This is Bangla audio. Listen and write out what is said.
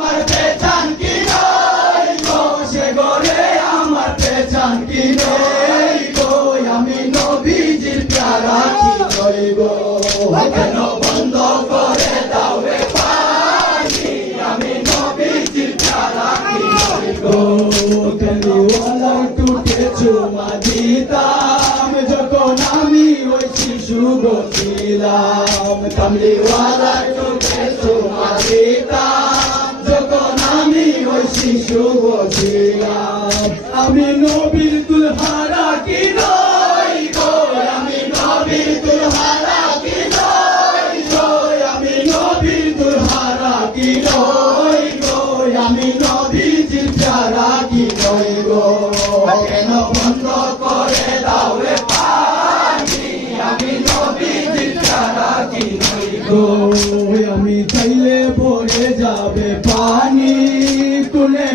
আমার পেছান কি নই গো, সে ঘরে আমার পেছান কি নই গো, আমি নবীজির প্যারা কি নই গো। কেন বন্ধ করে দাও রে পানি, আমি নবীজির প্যারা কি নই গো। কামলিওয়ালার টুটে চুমা দিতাম যখন আমি ওই শিশু গো ছিলাম, কামলিওয়ালার টুটে চুমা দিতাম যখন আমি ওই শিশু গো ছিলাম। আমি নবীর দুলহারা কি নই গো, আমি নবীর দুলহারা কি নই গো, আমি নবীর দুলহারা কি নই গো, আমি নবীজির প্যারা কি নই গো। কেন বন্ধ করে দাও রে পানি, আমি নবীজির প্যারা কি নই গো। আমি চাইলে পড়ে যাবে পানি তুলে